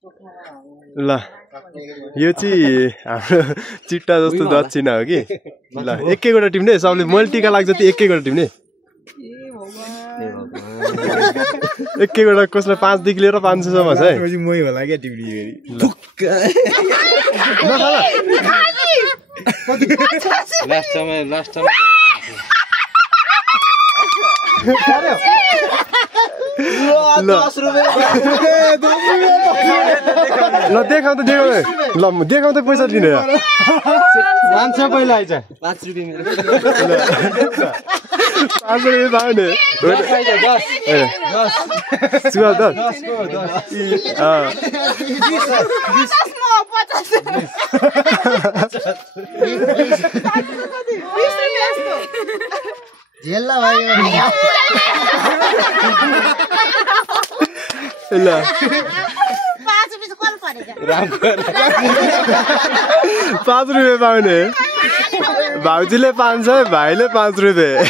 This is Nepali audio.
ल यो चाहिँ हाम्रो चिट्टा जस्तो दक्षिणा हो कि ल एक-एकवटा टिप्ने सबले मैले टिका लाग्छ ती एक-एकवटा टिप्ने एक-एकवटा कसलाई 5 देखि लिएर 500 सम्म छ है मै होला के टिप्ने फेरि लास्ट टाइम ल देखाउ त ल देखाउ त पैसा दिने मान्छ पहिला आइज 5 रुपैयाँ मेरो 5 रुपैयाँ पाउने 10 झेल्ला भयो ल 5 रुपैयाँ पाउने भाउजूले 500 भाइले 5 रुपैयाँ